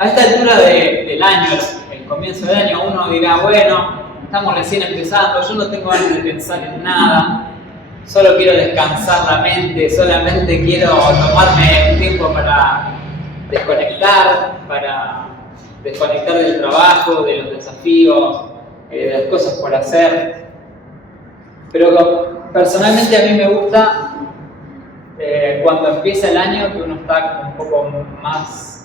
A esta altura del año, el comienzo del año, uno dirá, bueno, estamos recién empezando, yo no tengo ganas de pensar en nada, solo quiero descansar la mente, solamente quiero tomarme un tiempo para desconectar del trabajo, de los desafíos, de las cosas por hacer. Pero personalmente a mí me gusta cuando empieza el año, que uno está un poco más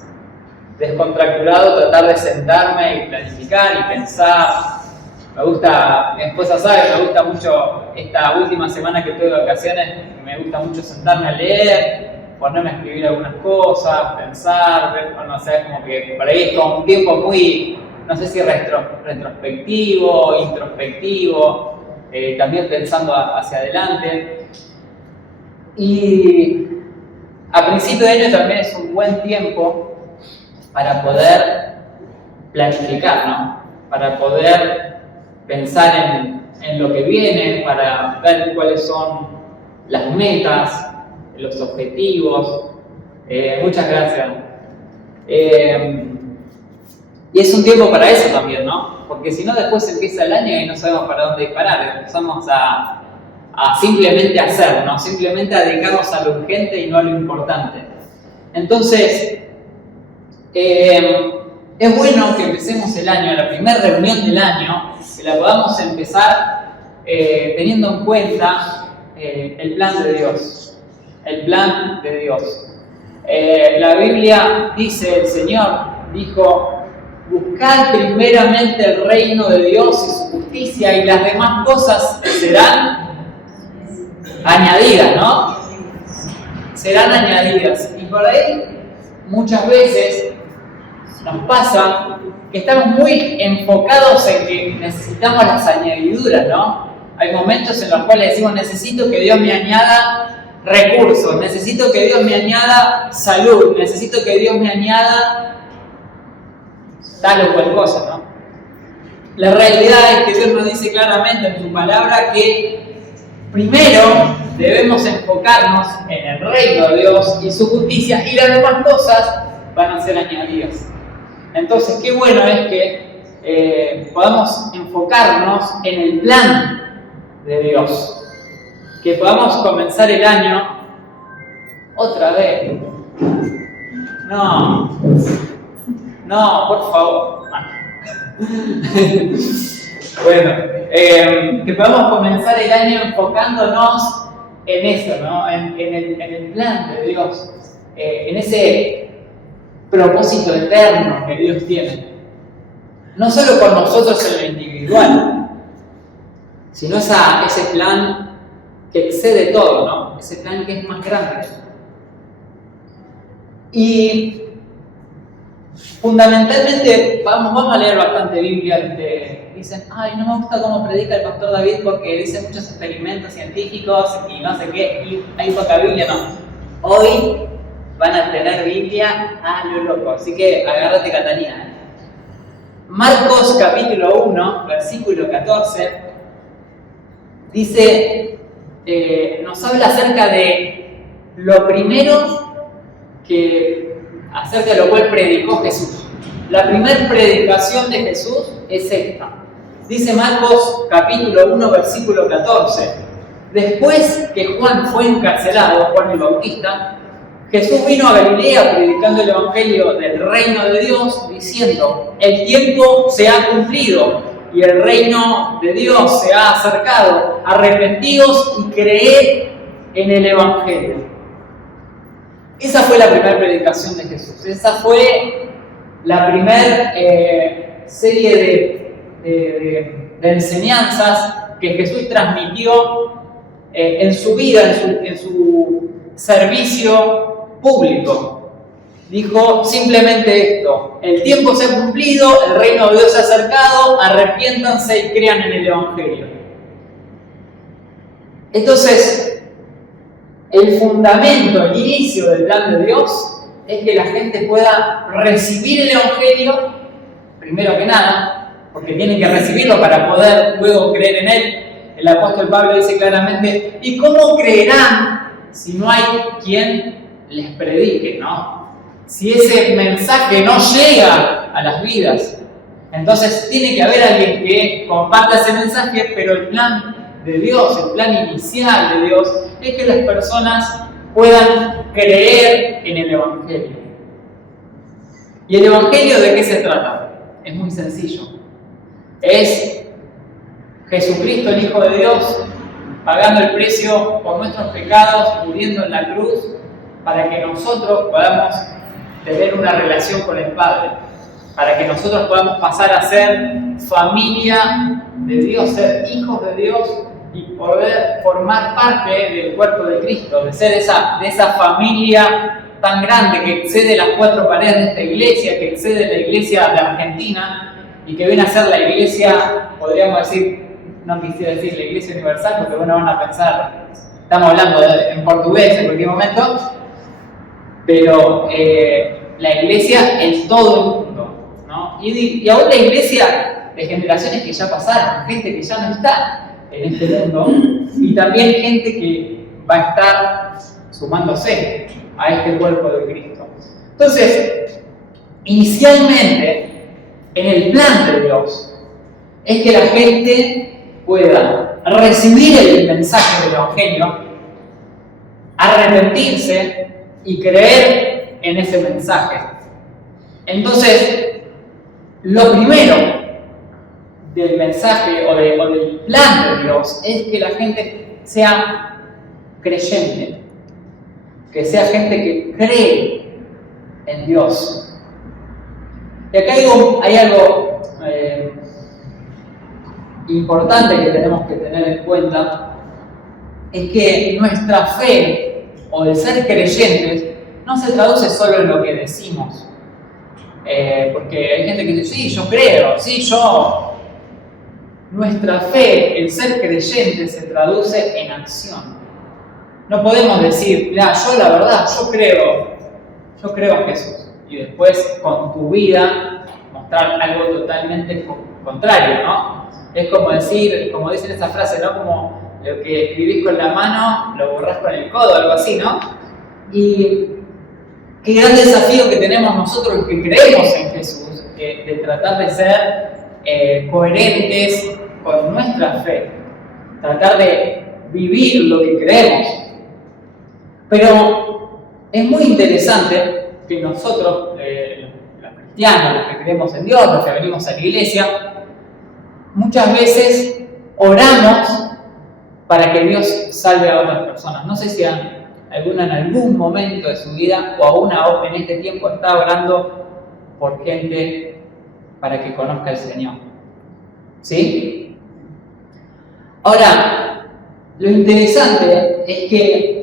descontracturado, tratar de sentarme y planificar y pensar. Me gusta, mi esposa sabe, me gusta mucho esta última semana que tuve de vacaciones, me gusta mucho sentarme a leer, ponerme a escribir algunas cosas, pensar, ver, no sé, como que por ahí es como un tiempo muy, no sé si retrospectivo, introspectivo, también pensando hacia adelante. Y a principio de año también es un buen tiempo para poder planificar, ¿no? Para poder pensar en lo que viene, para ver cuáles son las metas, los objetivos. Muchas gracias. Y es un tiempo para eso también, ¿no? Porque si no, después empieza el año y no sabemos para dónde disparar. Empezamos a simplemente hacer, ¿no? Simplemente a dedicarnos a lo urgente y no a lo importante. Entonces, es bueno que empecemos el año, la primera reunión del año, que la podamos empezar teniendo en cuenta el plan de Dios. El plan de Dios. La Biblia dice, el Señor dijo, buscad primeramente el reino de Dios y su justicia y las demás cosas serán añadidas, ¿no? Serán añadidas. Y por ahí muchas veces nos pasa que estamos muy enfocados en que necesitamos las añadiduras, ¿no? Hay momentos en los cuales decimos, necesito que Dios me añada recursos, necesito que Dios me añada salud, necesito que Dios me añada tal o cual cosa, ¿no? La realidad es que Dios nos dice claramente en su palabra que primero debemos enfocarnos en el reino de Dios y su justicia, y las demás cosas van a ser añadidas. Entonces, qué bueno es que podamos enfocarnos en el plan de Dios, que podamos comenzar el año otra vez. No, por favor. Bueno, que podamos comenzar el año enfocándonos en eso, ¿no? En el plan de Dios, en ese propósito eterno que Dios tiene. No solo con nosotros en lo individual, sino ese plan que excede todo, ¿no? Ese plan que es más grande. Y fundamentalmente, vamos a leer bastante Biblia. Dicen, ay, no me gusta cómo predica el pastor David porque dice muchos experimentos científicos y no sé qué, y hay poca Biblia. No, hoy van a tener Biblia a lo loco, así que agárrate, Catalina. Marcos capítulo 1, versículo 14, dice, nos habla acerca de lo primero acerca de lo cual predicó Jesús. La primera predicación de Jesús es esta. Dice Marcos capítulo 1, versículo 14. Después que Juan fue encarcelado, Juan el Bautista, Jesús vino a Galilea predicando el evangelio del reino de Dios, diciendo, el tiempo se ha cumplido y el reino de Dios se ha acercado. Arrepentidos y creed en el evangelio. Esa fue la primera predicación de Jesús. Esa fue la primera serie de enseñanzas que Jesús transmitió en su vida, en su servicio público. Dijo simplemente esto: el tiempo se ha cumplido, el reino de Dios se ha acercado, arrepiéntanse y crean en el evangelio. Entonces, el fundamento, el inicio del plan de Dios es que la gente pueda recibir el evangelio, primero que nada, porque tienen que recibirlo para poder luego creer en él. El apóstol Pablo dice claramente, ¿y cómo creerán si no hay quien les predique, no? si ese mensaje no llega a las vidas, entonces tiene que haber alguien que comparta ese mensaje, pero el plan de Dios, el plan inicial de Dios, es que las personas puedan creer en el Evangelio. ¿Y el Evangelio de qué se trata? Es muy sencillo. Es Jesucristo, el Hijo de Dios, pagando el precio por nuestros pecados, muriendo en la cruz, para que nosotros podamos tener una relación con el Padre, para que nosotros podamos pasar a ser familia de Dios, ser hijos de Dios y poder formar parte del cuerpo de Cristo, de ser de esa familia tan grande que excede las 4 paredes de esta iglesia, que excede la iglesia de Argentina y que viene a ser la iglesia, podríamos decir, no quisiera decir la iglesia universal, porque bueno, van a pensar, estamos hablando en portugués en cualquier momento, pero la iglesia en todo el mundo, ¿no? Y aún la iglesia de generaciones que ya pasaron, gente que ya no está en este mundo, y también gente que va a estar sumándose a este cuerpo de Cristo. Entonces, inicialmente, en el plan de Dios, es que la gente pueda recibir el mensaje del Evangelio, arrepentirse y creer en ese mensaje. Entonces, lo primero del mensaje o del plan de Dios es que la gente sea creyente, que sea gente que cree en Dios. Y acá hay algo importante que tenemos que tener en cuenta, es que nuestra fe o el ser creyentes no se traduce solo en lo que decimos. Porque hay gente que dice, sí, yo creo, sí, yo. Nuestra fe, el ser creyente, se traduce en acción. No podemos decir, mira, yo la verdad, yo creo en Jesús. Y después con tu vida mostrar algo totalmente contrario, ¿no? Es como decir, como dicen esa frase, ¿no? Como lo que escribís con la mano, lo borrás con el codo, algo así, ¿no? Y qué gran desafío que tenemos nosotros los que creemos en Jesús, de tratar de ser coherentes con nuestra fe, tratar de vivir lo que creemos. Pero es muy interesante que nosotros, los cristianos, los que creemos en Dios, los que venimos a la iglesia, muchas veces oramos para que Dios salve a otras personas. No sé si alguna en algún momento de su vida o aún en este tiempo está orando por gente para que conozca al Señor. ¿Sí? Ahora, lo interesante es que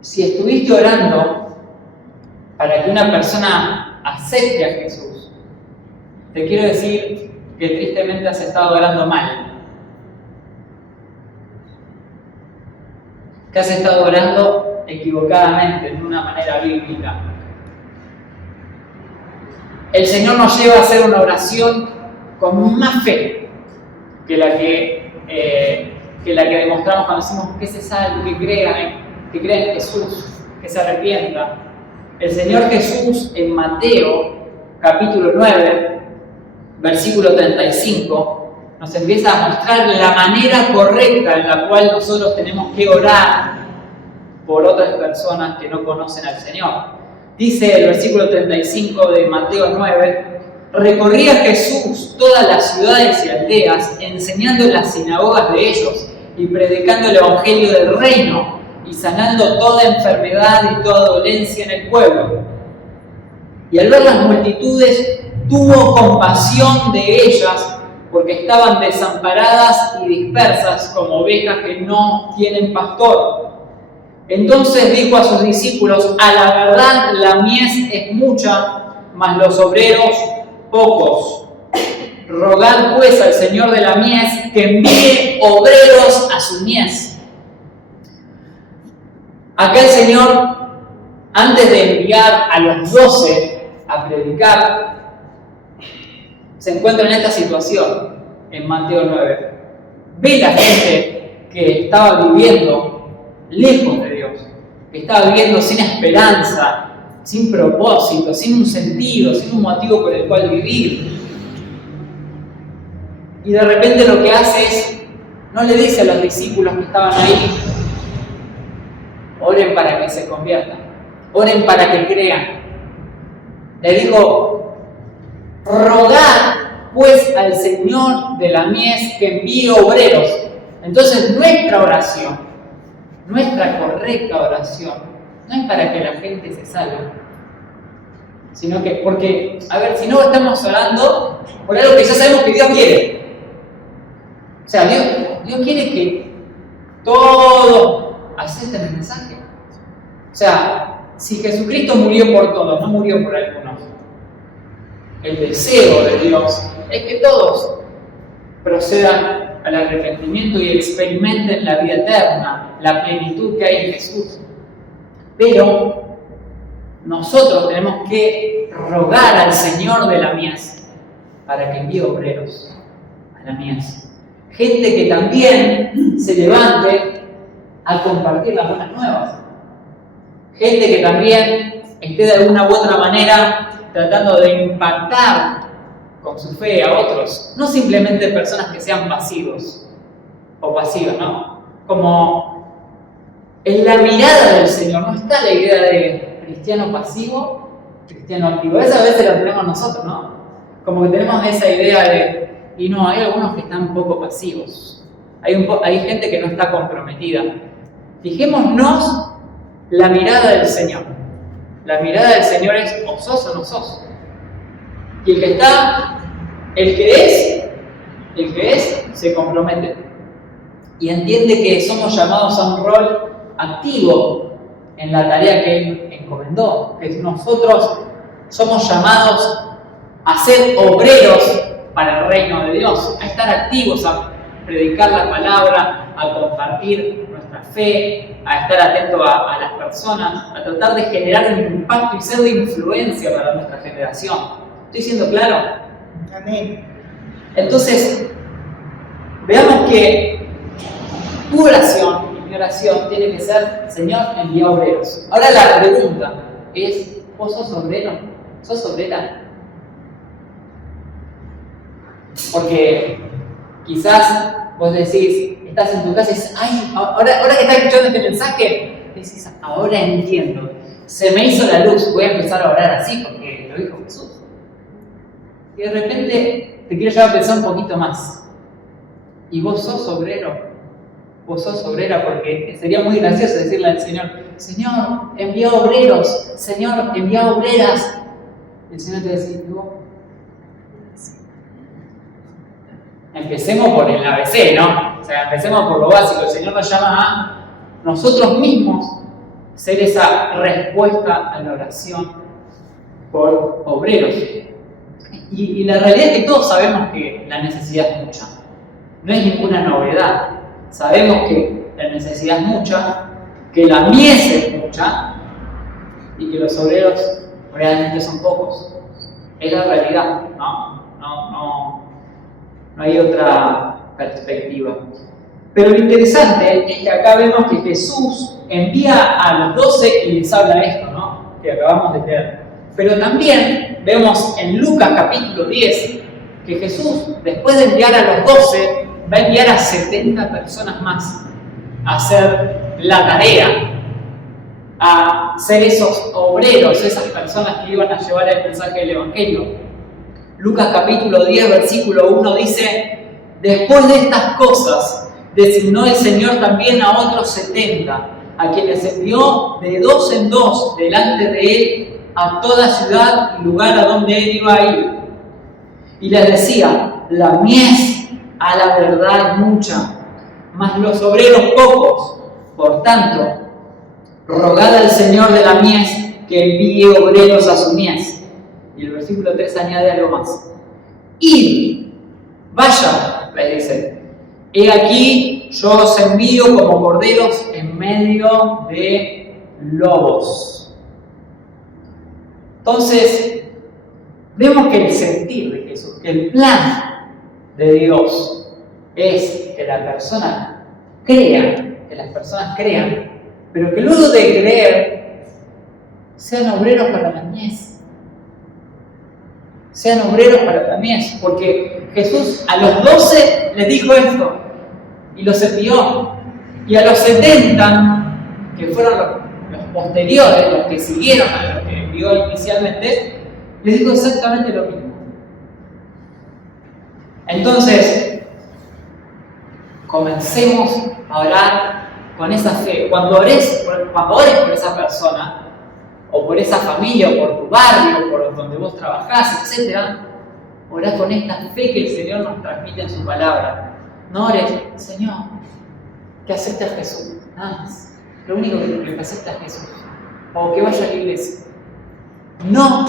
si estuviste orando para que una persona acepte a Jesús, te quiero decir que tristemente has estado orando mal. Que has estado orando equivocadamente, de una manera bíblica. El Señor nos lleva a hacer una oración con más fe que la que demostramos cuando decimos que se salve, que crea en Jesús, que se arrepienta. El Señor Jesús en Mateo capítulo 9, versículo 35, nos empieza a mostrar la manera correcta en la cual nosotros tenemos que orar por otras personas que no conocen al Señor. Dice el versículo 35 de Mateo 9, recorría Jesús todas las ciudades y aldeas, enseñando en las sinagogas de ellos y predicando el evangelio del reino y sanando toda enfermedad y toda dolencia en el pueblo. Y al ver las multitudes, tuvo compasión de ellas, porque estaban desamparadas y dispersas como ovejas que no tienen pastor. Entonces dijo a sus discípulos, a la verdad la mies es mucha, mas los obreros pocos. Rogad pues al Señor de la mies que envíe obreros a su mies. Acá el Señor, antes de enviar a los 12 a predicar, se encuentra en esta situación, en Mateo 9. Ve la gente que estaba viviendo lejos de Dios, que estaba viviendo sin esperanza, sin propósito, sin un sentido, sin un motivo por el cual vivir. Y de repente lo que hace es, no le dice a los discípulos que estaban ahí, oren para que se conviertan, oren para que crean. Le dijo, rogad pues al Señor de la mies que envíe obreros. Entonces nuestra oración, nuestra correcta oración, no es para que la gente se salve, sino que, porque, a ver, si no estamos orando por algo que ya sabemos que Dios quiere. O sea, Dios quiere que todos acepten el mensaje. O sea, si Jesucristo murió por todos, no murió por algunos. El deseo de Dios es que todos procedan al arrepentimiento y experimenten la vida eterna, la plenitud que hay en Jesús. Pero nosotros tenemos que rogar al Señor de la mies para que envíe obreros a la mies. Gente que también se levante a compartir las buenas nuevas. Gente que también esté de alguna u otra manera tratando de impactar con su fe a otros. No simplemente personas que sean pasivos o pasivas, ¿no? Como en la mirada del Señor no está la idea de cristiano pasivo, cristiano activo. Esa a veces la tenemos nosotros, ¿no? Como que tenemos esa idea de, y no, hay algunos que están un poco pasivos. Hay gente que no está comprometida. Fijémonos la mirada del Señor. La mirada del Señor es o sos o no sos. Y el que es, se compromete. Y entiende que somos llamados a un rol activo en la tarea que Él encomendó. Que nosotros somos llamados a ser obreros para el reino de Dios, a estar activos, a predicar la palabra, a compartir nuestra fe, a estar atento a las personas, a tratar de generar un impacto y ser de influencia para nuestra generación. ¿Estoy siendo claro? Amén. Entonces, veamos que tu oración y mi oración tiene que ser, Señor, envía obreros. Ahora la pregunta es, ¿vos sos obrero? ¿Sos obrera? Porque quizás vos decís, estás en tu casa y dices, ay, ahora que estás escuchando este mensaje, decís, ahora entiendo. Se me hizo la luz, voy a empezar a orar así porque lo dijo Jesús. Y de repente te quiero llevar a pensar un poquito más. ¿Y vos sos obrero? Vos sos obrera, porque sería muy gracioso decirle al Señor, Señor, envía obreros, Señor, envía obreras. Y el Señor te dice, no. Empecemos por el ABC, ¿no? O sea, empecemos por lo básico. El Señor nos llama a nosotros mismos ser esa respuesta a la oración por obreros. Y la realidad es que todos sabemos que la necesidad es mucha. No es ninguna novedad. Sabemos que la necesidad es mucha, que la mies es mucha y que los obreros realmente son pocos. Es la realidad, ¿no? No hay otra perspectiva. Pero lo interesante es que acá vemos que Jesús envía a los 12 y les habla esto, ¿no? Que acabamos de leer. Pero también vemos en Lucas capítulo 10 que Jesús, después de enviar a los 12, va a enviar a 70 personas más a hacer la tarea, a ser esos obreros, esas personas que iban a llevar el mensaje del Evangelio. Lucas capítulo 10, versículo 1 dice, después de estas cosas, designó el Señor también a otros 70, a quienes envió de 2 en 2 delante de Él a toda ciudad y lugar a donde Él iba a ir. Y les decía, la mies a la verdad es mucha, mas los obreros pocos. Por tanto, rogad al Señor de la mies que envíe obreros a su mies. Y el versículo 3 añade algo más. Id, vayan, les dice. He aquí, yo os envío como corderos en medio de lobos. Entonces, vemos que el sentir de Jesús, que el plan de Dios es que la persona crea, que las personas crean, pero que luego de creer sean obreros para la mies. Sean obreros para la mies, porque Jesús a los 12 les dijo esto y los envió. Y a los 70, que fueron los posteriores, los que siguieron a los que envió inicialmente, les dijo exactamente lo mismo. Entonces, comencemos a orar con esa fe. Cuando ores por esa persona, o por esa familia, o por tu barrio, por donde vos trabajás, etc., orá con esta fe que el Señor nos transmite en su palabra. No ores, Señor, que acepte a Jesús, nada más. Lo único que acepte a Jesús, o que vaya a la iglesia. No.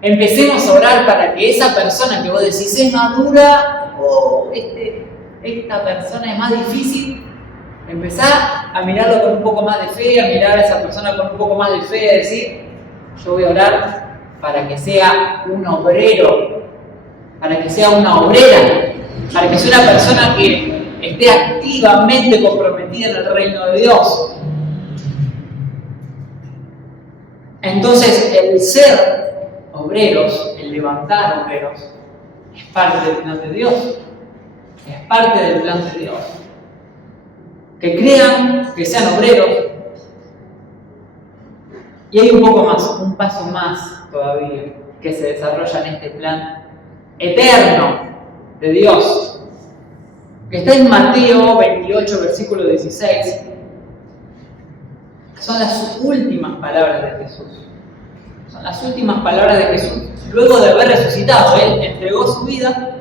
Empecemos a orar para que esa persona que vos decís es madura, o esta persona es más difícil. Empezá a mirarlo con un poco más de fe, a mirar a esa persona con un poco más de fe, a decir, yo voy a orar para que sea un obrero, para que sea una obrera, para que sea una persona que esté activamente comprometida en el reino de Dios. Entonces, el ser obreros, el levantar obreros, es parte del plan de Dios. Es parte del plan de Dios. Que crean, que sean obreros. Y hay un poco más, un paso más todavía, que se desarrolla en este plan eterno de Dios, que está en Mateo 28, versículo 16, que son las últimas palabras de Jesús. Son las últimas palabras de Jesús. Luego de haber resucitado, Él entregó su vida,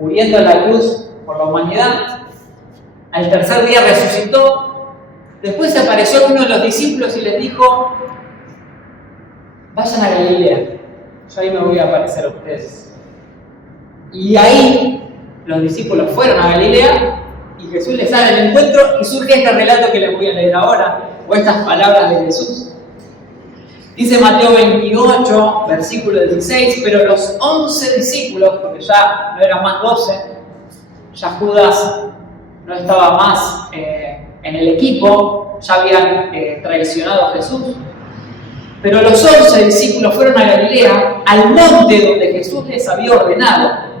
muriendo en la cruz por la humanidad. Al tercer día resucitó. Después se apareció uno de los discípulos y les dijo, vayan a Galilea, yo ahí me voy a aparecer a ustedes. Y ahí los discípulos fueron a Galilea y Jesús les sale al encuentro y surge este relato que les voy a leer ahora, o estas palabras de Jesús. Dice Mateo 28, versículo 16, pero los 11 discípulos, porque ya no eran más 12, ya Judas no estaba más en el equipo, ya habían traicionado a Jesús. Pero los 11 discípulos fueron a Galilea, al monte donde Jesús les había ordenado.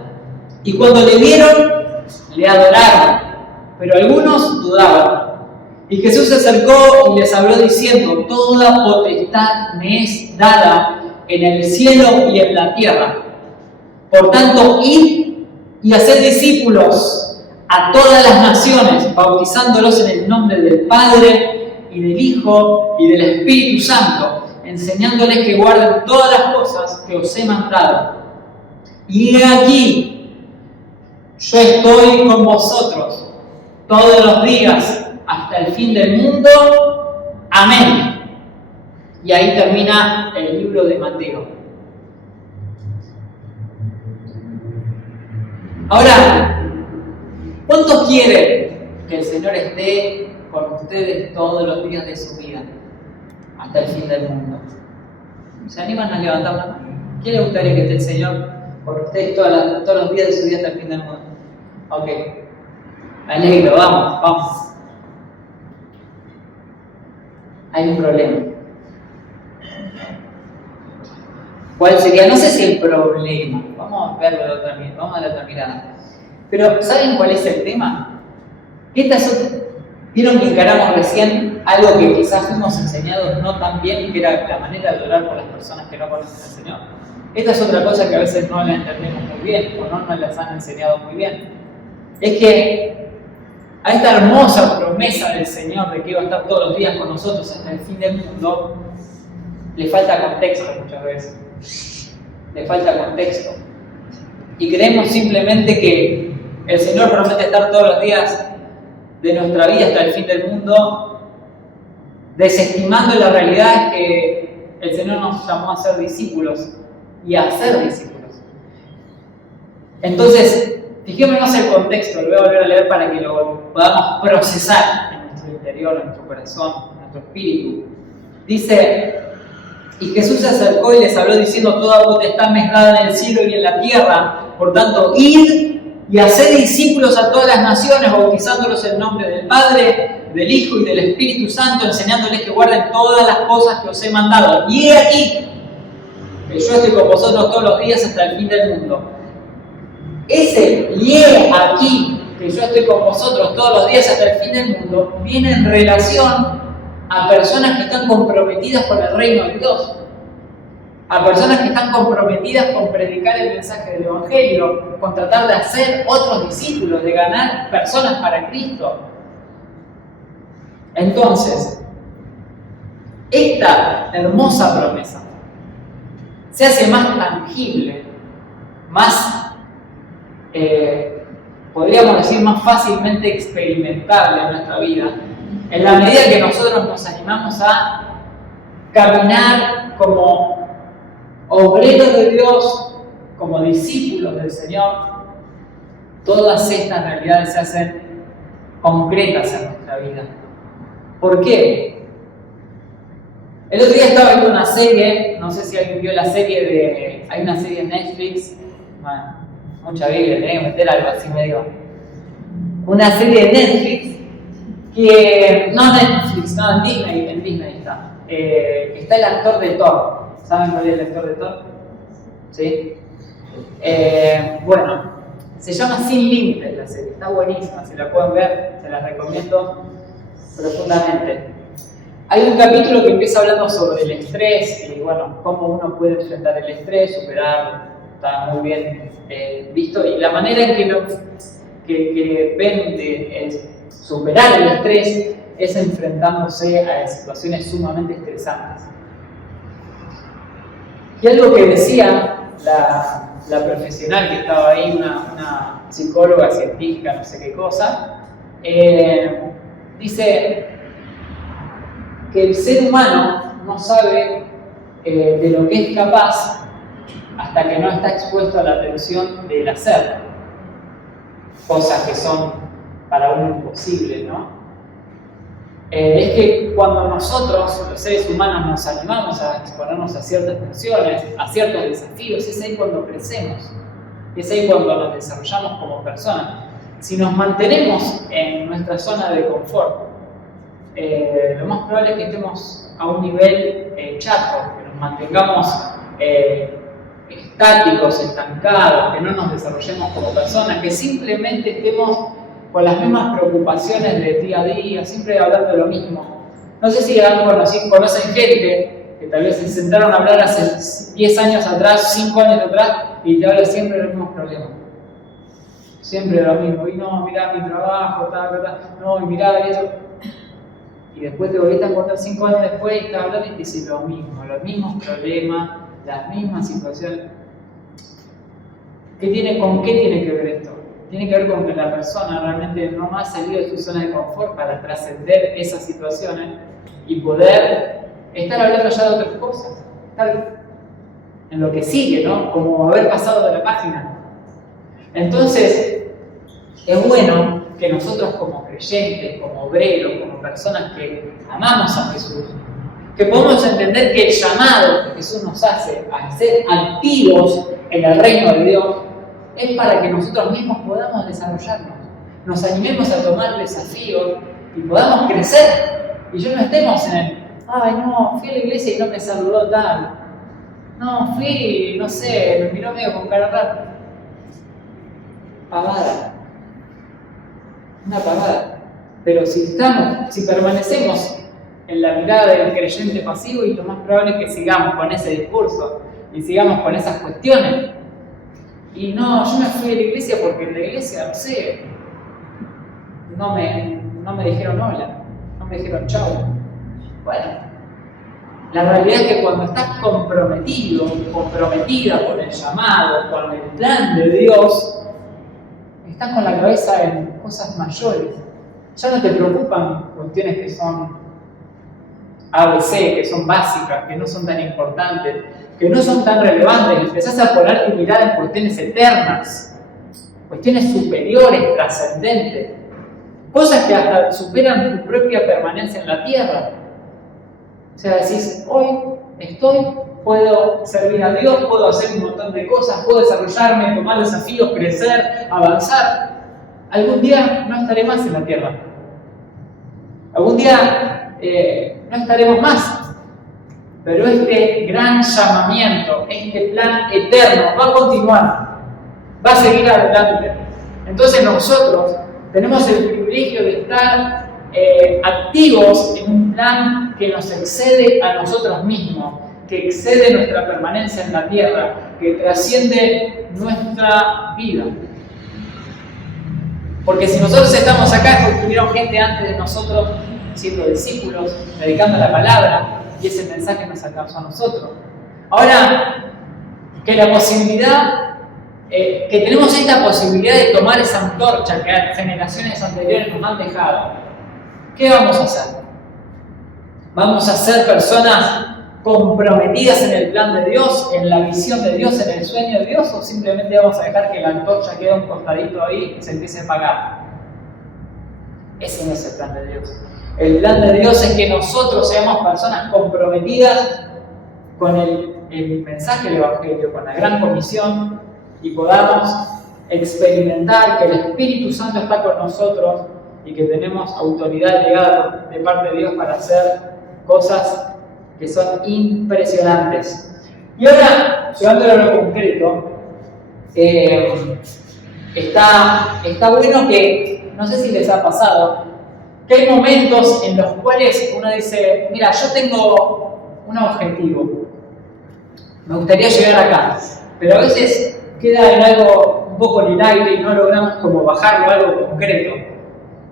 Y cuando le vieron, le adoraron, pero algunos dudaban. Y Jesús se acercó y les habló diciendo, toda potestad me es dada en el cielo y en la tierra. Por tanto, id y haced discípulos a todas las naciones, bautizándolos en el nombre del Padre y del Hijo y del Espíritu Santo, enseñándoles que guarden todas las cosas que os he mandado. Y he aquí, yo estoy con vosotros todos los días hasta el fin del mundo. Amén. Y ahí termina el libro de Mateo. Ahora, ¿cuántos quieren que el Señor esté con ustedes todos los días de su vida hasta el fin del mundo? ¿Se animan a levantar la mano? ¿Quién le gustaría que esté el Señor con ustedes todos los días de su vida hasta el fin del mundo? Ok. Me alegro, vamos. Hay un problema. ¿Cuál sería? No sé si el problema. Vamos a verlo de otra mirada. Vamos a dar otra mirada. Pero, ¿saben cuál es el tema? Vieron que encaramos recién algo que quizás fuimos enseñados no tan bien, que era la manera de orar por las personas que no conocen al Señor. Esta es otra cosa que a veces no la entendemos muy bien o no nos las han enseñado muy bien. Es que a esta hermosa promesa del Señor de que iba a estar todos los días con nosotros hasta el fin del mundo, le falta contexto muchas veces. Le falta contexto. Y creemos simplemente que el Señor promete estar todos los días de nuestra vida hasta el fin del mundo, desestimando la realidad que el Señor nos llamó a ser discípulos y a ser discípulos. Entonces, fijémonos el contexto, lo voy a volver a leer para que lo podamos procesar en nuestro interior, en nuestro corazón, en nuestro espíritu. Dice, y Jesús se acercó y les habló diciendo, toda potestad me es dada en el cielo y en la tierra, por tanto, id y hacer discípulos a todas las naciones, bautizándolos en nombre del Padre, del Hijo y del Espíritu Santo, enseñándoles que guarden todas las cosas que os he mandado. Y he aquí que yo estoy con vosotros todos los días hasta el fin del mundo. Ese y he aquí que yo estoy con vosotros todos los días hasta el fin del mundo viene en relación a personas que están comprometidas con el reino de Dios, a personas que están comprometidas con predicar el mensaje del Evangelio, con tratar de hacer otros discípulos, de ganar personas para Cristo. Entonces, esta hermosa promesa se hace más tangible, más, podríamos decir, más fácilmente experimentable en nuestra vida, en la medida que nosotros nos animamos a caminar como obreros de Dios, como discípulos del Señor. Todas estas realidades se hacen concretas en nuestra vida. ¿Por qué? El otro día estaba viendo una serie, no sé si alguien vio la serie hay una serie en Netflix, bueno, mucha Biblia, tenía que meter algo así medio. Una serie de Netflix que, no en Disney está. Está el actor de Thor. ¿Saben cuál es el actor de Thor? ¿Sí? Bueno, se llama Sin Límites la serie, está buenísima, si la pueden ver, se las recomiendo profundamente. Hay un capítulo que empieza hablando sobre el estrés y bueno, cómo uno puede enfrentar el estrés, superarlo, está muy bien visto, y la manera en que ven de superar el estrés es enfrentándose a situaciones sumamente estresantes. Y algo que decía la profesional que estaba ahí, una psicóloga científica, no sé qué cosa, dice que el ser humano no sabe de lo que es capaz hasta que no está expuesto a la tensión del hacer cosas que son para uno imposibles, ¿no? Es que cuando nosotros, los seres humanos, nos animamos a exponernos a ciertas tensiones, a ciertos desafíos, es ahí cuando crecemos, es ahí cuando nos desarrollamos como personas. Si nos mantenemos en nuestra zona de confort, lo más probable es que estemos a un nivel chato, que nos mantengamos estáticos, estancados, que no nos desarrollemos como personas, que simplemente estemos con las mismas preocupaciones de día a día, siempre hablando de lo mismo. No sé si conocen gente que tal vez se sentaron a hablar hace 10 años atrás, 5 años atrás, y te habla siempre de los mismos problemas. Siempre de lo mismo. Y no, mirá mi trabajo, no, y mirá eso. Y después te volviste a encontrar 5 años después y estás hablando y te dice lo mismo, los mismos problemas, las mismas situaciones. ¿Con qué tiene que ver esto? Tiene que ver con que la persona realmente no ha salido de su zona de confort para trascender esas situaciones y poder estar hablando ya de otras cosas, estar en lo que sigue, ¿no? Como haber pasado de la página. Entonces, es bueno que nosotros como creyentes, como obreros, como personas que amamos a Jesús, que podamos entender que el llamado que Jesús nos hace a ser activos en el reino de Dios es para que nosotros mismos podamos desarrollarnos, nos animemos a tomar desafíos y podamos crecer. Y ya no estemos en el, ay no, fui a la iglesia y no me saludó tal. No, fui, no sé, me miró medio con cara rara. Pavada. Una pavada. Pero si permanecemos en la mirada del creyente pasivo, y lo más probable es que sigamos con ese discurso y sigamos con esas cuestiones. Y no, yo me fui a la iglesia porque en la iglesia, no sé, no me dijeron hola, no me dijeron chau. Bueno, la realidad es que cuando estás comprometido, comprometida con el llamado, con el plan de Dios, estás con la cabeza en cosas mayores. Ya no te preocupan cuestiones que son ABC, que son básicas, que no son tan importantes, que no son tan relevantes. Empezás a poner tu mirada en cuestiones eternas, cuestiones superiores, trascendentes, cosas que hasta superan tu propia permanencia en la tierra. O sea, decís, hoy estoy puedo servir a Dios, puedo hacer un montón de cosas, puedo desarrollarme, tomar desafíos, crecer, avanzar. Algún día no estaré más en la tierra. Algún día no estaremos más. Pero este gran llamamiento, este plan eterno va a continuar, va a seguir adelante. Entonces nosotros tenemos el privilegio de estar activos en un plan que nos excede a nosotros mismos, que excede nuestra permanencia en la tierra, que trasciende nuestra vida. Porque si nosotros estamos acá es porque tuvieron gente antes de nosotros siendo discípulos, predicando la palabra, y ese mensaje nos alcanzó a nosotros. Ahora, que la posibilidad, que tenemos esta posibilidad de tomar esa antorcha que generaciones anteriores nos han dejado, ¿qué vamos a hacer? ¿Vamos a ser personas comprometidas en el plan de Dios, en la visión de Dios, en el sueño de Dios, o simplemente vamos a dejar que la antorcha quede un costadito ahí y se empiece a apagar? Ese no es el plan de Dios. El plan de Dios es que nosotros seamos personas comprometidas con el mensaje del Evangelio, con la gran comisión, y podamos experimentar que el Espíritu Santo está con nosotros y que tenemos autoridad llegada de parte de Dios para hacer cosas que son impresionantes. Y ahora, llevándolo a lo concreto, está bueno que, no sé si les ha pasado, que hay momentos en los cuales uno dice, mira, yo tengo un objetivo, me gustaría llegar acá, pero a veces queda en algo un poco en el aire y no logramos como bajarlo a algo concreto.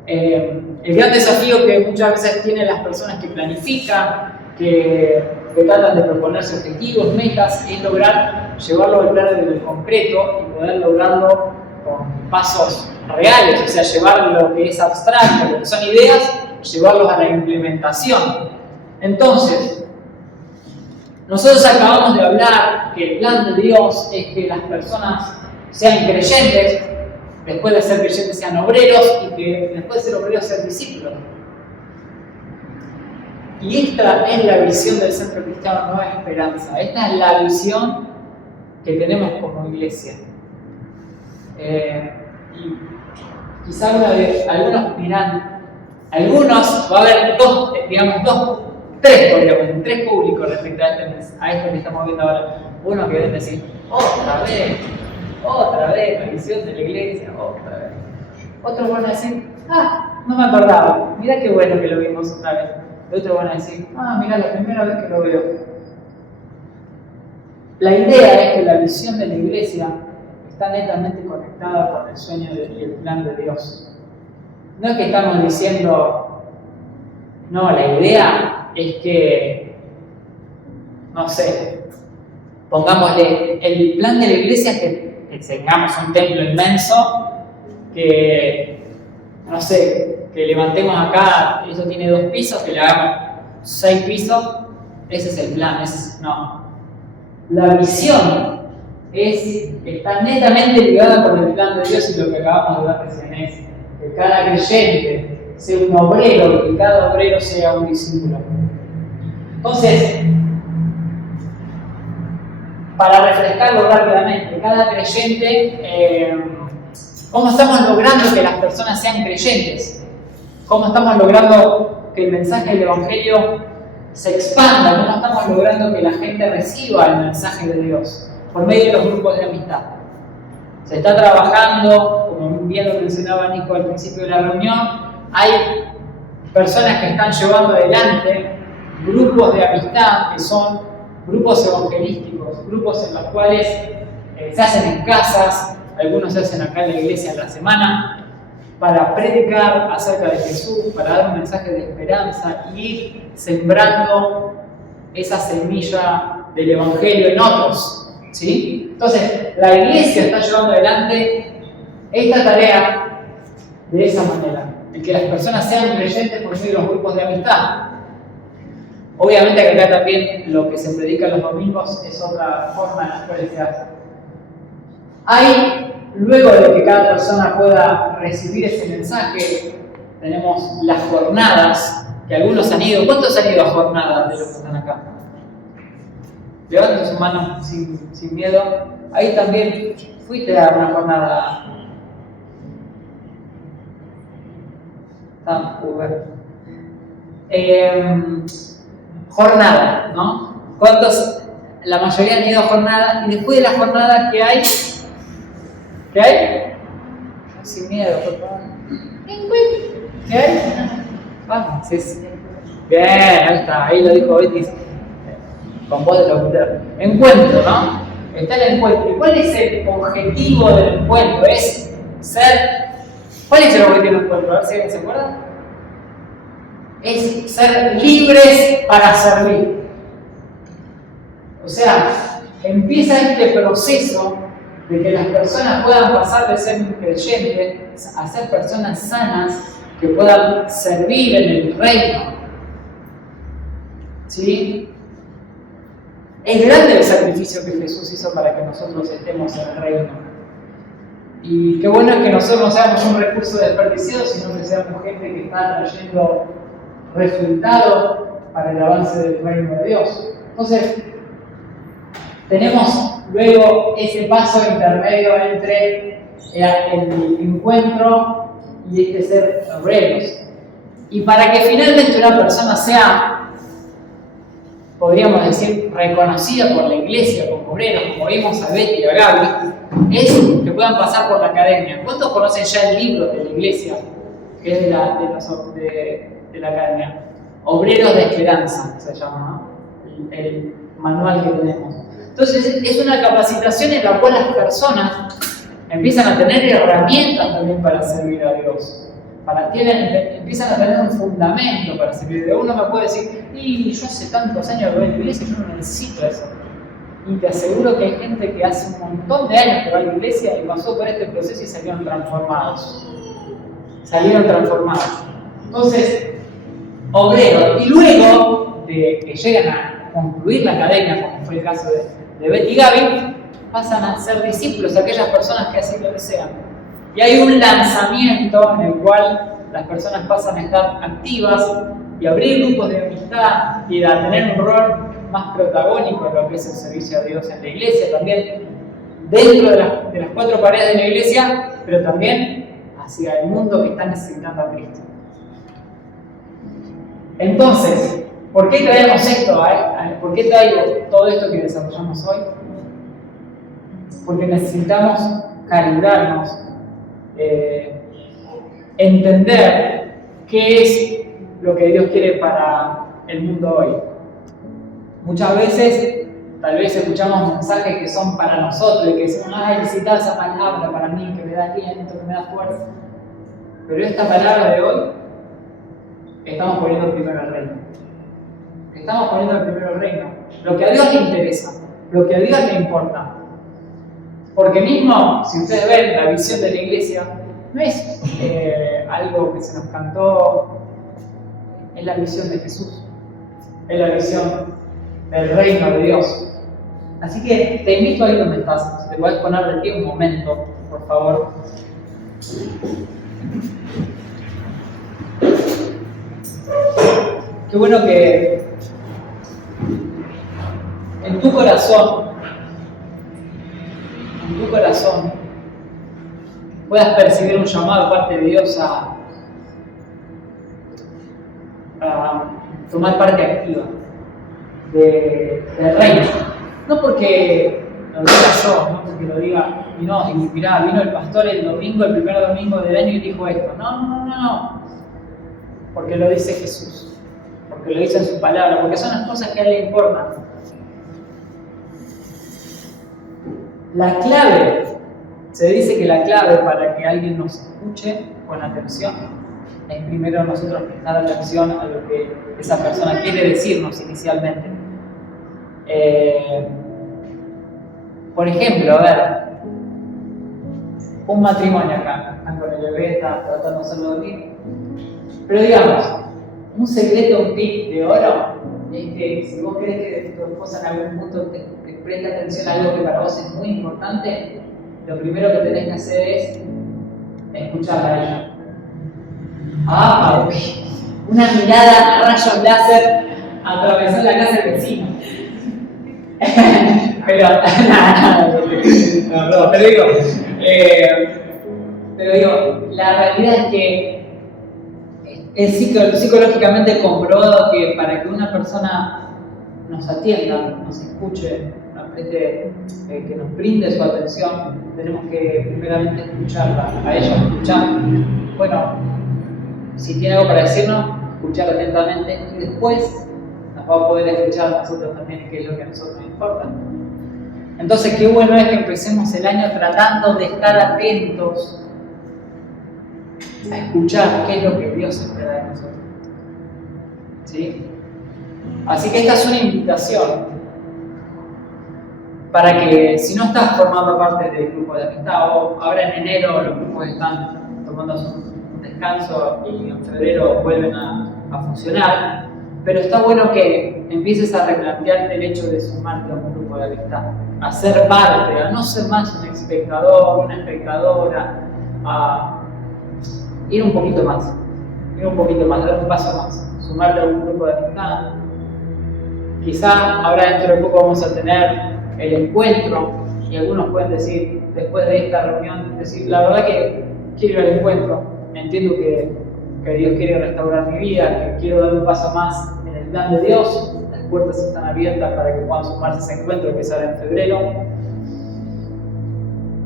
El gran desafío que muchas veces tienen las personas que planifican, que tratan de proponerse objetivos, metas, es lograr llevarlo al plano del concreto y poder lograrlo con pasos reales, o sea, llevar lo que es abstracto, lo que son ideas, llevarlos a la implementación. Entonces, nosotros acabamos de hablar que el plan de Dios es que las personas sean creyentes, después de ser creyentes sean obreros y que después de ser obreros sean discípulos. Y esta es la visión del Centro Cristiano Nueva Esperanza. Esta es la visión que tenemos como iglesia. Y quizá algunos dirán, va a haber tres públicos respecto a esto que estamos viendo ahora. Uno que deben decir, otra vez, la visión de la iglesia, otra vez. Otros van a decir, no me acordaba, mirá qué bueno que lo vimos otra vez. Y otros van a decir, mirá, la primera vez que lo veo. La idea es que la visión de la iglesia está netamente conectada con el sueño y el plan de Dios. No es que estamos diciendo, no, la idea es que, no sé, pongámosle, el plan de la iglesia es que tengamos un templo inmenso, que, no sé, que levantemos acá, eso tiene 2 pisos, que le hagamos 6 pisos, ese es el plan, no. La visión está netamente ligada con el plan de Dios y lo que acabamos de ver recién es que cada creyente sea un obrero y que cada obrero sea un discípulo. Entonces, para refrescarlo rápidamente, cada creyente, ¿cómo estamos logrando que las personas sean creyentes? ¿Cómo estamos logrando que el mensaje del Evangelio se expanda? ¿Cómo estamos logrando que la gente reciba el mensaje de Dios? Por medio de los grupos de amistad. Se está trabajando, como bien lo mencionaba Nico al principio de la reunión, hay personas que están llevando adelante grupos de amistad que son grupos evangelísticos, grupos en los cuales se hacen en casas, algunos se hacen acá en la iglesia en la semana, para predicar acerca de Jesús, para dar un mensaje de esperanza y ir sembrando esa semilla del Evangelio en otros. ¿Sí? Entonces, la iglesia está llevando adelante esta tarea de esa manera, de que las personas sean creyentes por medio de los grupos de amistad. Obviamente que acá también lo que se predica los domingos es otra forma en la cual se hace. Hay, luego de que cada persona pueda recibir ese mensaje, tenemos las jornadas, que algunos han ido. ¿Cuántos han ido a jornadas de los que están acá? Levante su mano sin miedo. Ahí también fuiste a una jornada. Jornada, ¿no? ¿Cuántos? La mayoría han ido a jornada, y después de la jornada, ¿qué hay? ¿Qué hay? Sin miedo, por favor. ¿Qué hay? Vamos, sí. Bien, ahí está, ahí lo dijo Betis, con voz de locutor. Encuentro, ¿no? Está el encuentro. ¿Y cuál es el objetivo del encuentro? Es ser. ¿Cuál es el objetivo del encuentro? A ver si alguien se acuerda. Es ser libres para servir. O sea, empieza este proceso de que las personas puedan pasar de ser creyentes a ser personas sanas que puedan servir en el reino. ¿Sí? Es grande el sacrificio que Jesús hizo para que nosotros estemos en el reino. Y qué bueno es que nosotros no seamos un recurso desperdiciado, sino que seamos gente que está trayendo resultados para el avance del reino de Dios. Entonces, tenemos luego ese paso intermedio entre el encuentro y este ser obreros. Y para que finalmente una persona sea, podríamos decir, reconocida por la iglesia como obreros, como vimos a Betty y a Gaby, es que puedan pasar por la academia. ¿Cuántos conocen ya el libro de la iglesia, que es de la academia? Obreros de Esperanza se llama, ¿no? El manual que tenemos. Entonces es una capacitación en la cual las personas empiezan a tener herramientas también para servir a Dios. Empiezan a tener un fundamento para servir a Dios. Uno me puede decir, y yo hace tantos años que voy a la iglesia, yo no necesito eso. Y te aseguro que hay gente que hace un montón de años que va a la iglesia y pasó por este proceso y salieron transformados. Entonces, obreros. Y luego de que llegan a concluir la academia, como fue el caso de Betty y Gaby, pasan a ser discípulos, aquellas personas que así lo desean. Y hay un lanzamiento en el cual las personas pasan a estar activas y abrir grupos de amistad y a tener un rol más protagónico en lo que es el servicio a Dios en la iglesia, también dentro de las cuatro paredes de la iglesia, pero también hacia el mundo que está necesitando a Cristo. Entonces, ¿por qué traemos esto? ¿Por qué traigo todo esto que desarrollamos hoy? Porque necesitamos calibrarnos, entender qué es lo que Dios quiere para el mundo hoy. Muchas veces, tal vez escuchamos mensajes que son para nosotros y que decimos, necesitaba esa palabra para mí, que me da aliento, que me da fuerza. Pero esta palabra de hoy, estamos poniendo primero el reino. Estamos poniendo primero el reino. Lo que a Dios le interesa, lo que a Dios le importa. Porque mismo, si ustedes ven la visión de la iglesia, no es algo que se nos cantó, es la visión de Jesús, es la visión del reino de Dios. Así que te invito ahí donde estás, si te puedes poner de pie un momento, por favor. Qué bueno que en tu corazón puedas percibir un llamado de parte de Dios a tomar parte activa del reino. No porque lo diga yo, no porque lo diga, y mirá, vino el pastor el primer domingo del año y dijo esto. No. Porque lo dice Jesús, porque lo dice en su palabra, porque son las cosas que a él le importan. La clave, se dice que la clave para que alguien nos escuche con atención es primero nosotros prestar atención a lo que esa persona quiere decirnos inicialmente. Por ejemplo, a ver, un matrimonio acá, están con el bebé, están tratando de hacerlo dormir. Pero digamos, un secreto, un tip de oro, es que si vos querés que tu esposa en algún punto te preste atención a algo que para vos es muy importante, lo primero que tenés que hacer es escucharla a ella. Una mirada a rayos láser atravesó la casa del vecino. Pero, no, pero digo, la realidad es que es psicológicamente comprobado que para que una persona nos atienda, nos escuche, que nos brinde su atención, tenemos que primeramente escucharla, a ellos escuchar. Bueno, si tiene algo para decirnos, escuchar atentamente y después nos va a poder escuchar a nosotros también, que es lo que a nosotros nos importa. Entonces, qué bueno es que empecemos el año tratando de estar atentos a escuchar qué es lo que Dios espera de nosotros. ¿Sí? Así que esta es una invitación para que, si no estás formando parte del grupo de amistad, o ahora en enero los grupos están tomando un descanso y en febrero vuelven a funcionar, pero está bueno que empieces a replantearte el hecho de sumarte a un grupo de amistad, a ser parte, a no ser más un espectador, una espectadora, a ir un poquito más, dar un paso más, sumarte a un grupo de amistad. Quizá ahora dentro de poco vamos a tener el encuentro y algunos pueden decir, después de esta reunión, decir, la verdad que quiero ir al encuentro, entiendo que Dios quiere restaurar mi vida, que quiero dar un paso más en el plan de Dios, las puertas están abiertas para que puedan sumarse a ese encuentro que sale en febrero.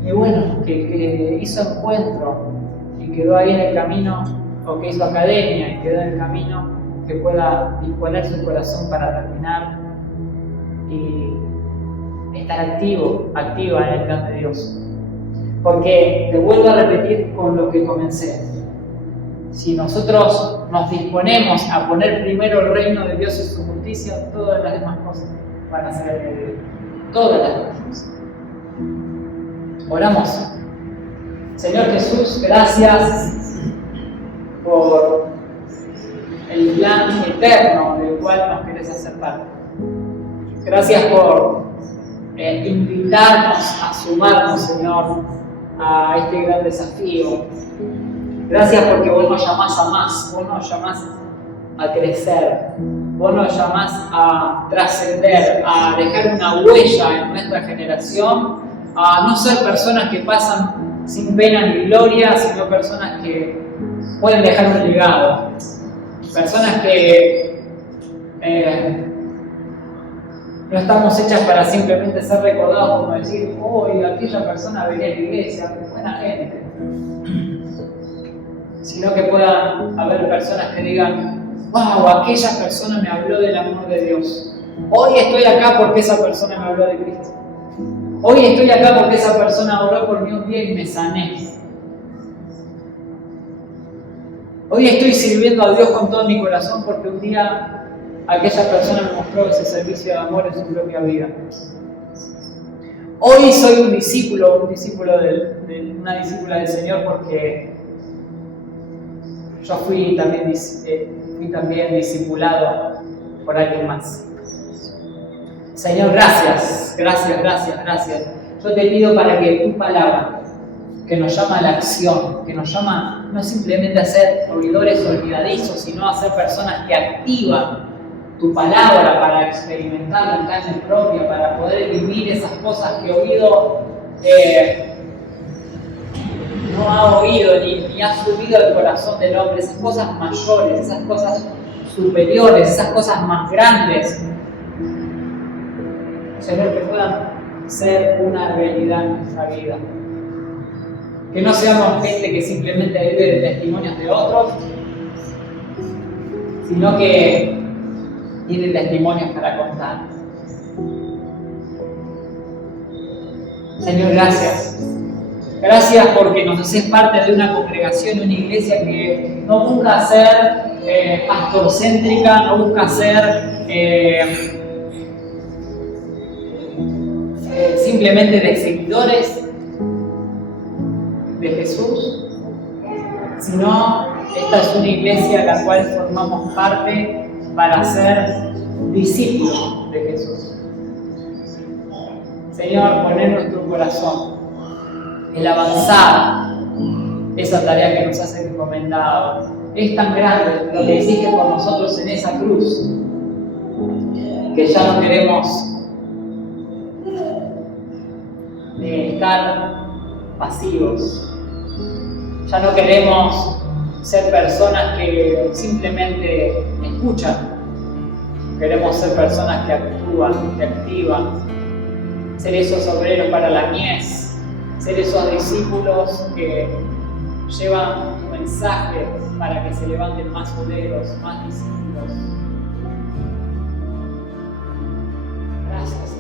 Y bueno, que hizo encuentro y quedó ahí en el camino, o que hizo academia y quedó en el camino, que pueda disponer su corazón para terminar y estar activa en el plan de Dios. Porque te vuelvo a repetir con lo que comencé. Si nosotros nos disponemos a poner primero el reino de Dios y su justicia, todas las demás cosas van a ser añadidas. Todas las demás cosas. Oramos. Señor Jesús, gracias por el plan eterno del cual nos querés hacer parte. Gracias por invitarnos a sumarnos, Señor, a este gran desafío. Gracias porque vos nos llamás a más, vos nos llamás a crecer, vos nos llamás a trascender, a dejar una huella en nuestra generación, a no ser personas que pasan sin pena ni gloria, sino personas que pueden dejar un legado, personas que no estamos hechas para simplemente ser recordados como decir, aquella persona venía a la iglesia, buena gente. Sino que puedan haber personas que digan, wow, aquella persona me habló del amor de Dios. Hoy estoy acá porque esa persona me habló de Cristo. Hoy estoy acá porque esa persona oró por mí un día y me sané. Hoy estoy sirviendo a Dios con todo mi corazón porque un día aquella persona me mostró ese servicio de amor en su propia vida. Hoy soy un discípulo una discípula del Señor porque yo fui también discipulado por alguien más. Señor, gracias. Yo te pido para que tu palabra, que nos llama a la acción, que nos llama no simplemente a ser oidores olvidadizos, sino a ser personas que activan tu palabra para experimentarla en carne propia, para poder vivir esas cosas que oído no ha oído ni ha subido al corazón del hombre, esas cosas mayores, esas cosas superiores, esas cosas más grandes. Señor, que puedan ser una realidad en nuestra vida. Que no seamos gente que simplemente vive de testimonios de otros, sino que tiene testimonios para contar. Señor, gracias. Gracias porque nos haces parte de una congregación, una iglesia que no busca ser pastorcéntrica, no busca ser simplemente de seguidores de Jesús, sino esta es una iglesia a la cual formamos parte para ser discípulos de Jesús. Señor, pon en nuestro corazón el avanzar esa tarea que nos has encomendado. Es tan grande lo que hiciste por nosotros en esa cruz, que ya no queremos estar pasivos. Ya no queremos ser personas que simplemente escuchan. Queremos ser personas que actúan, que activan, ser esos obreros para la mies, ser esos discípulos que llevan un mensaje para que se levanten más obreros, más discípulos. Gracias.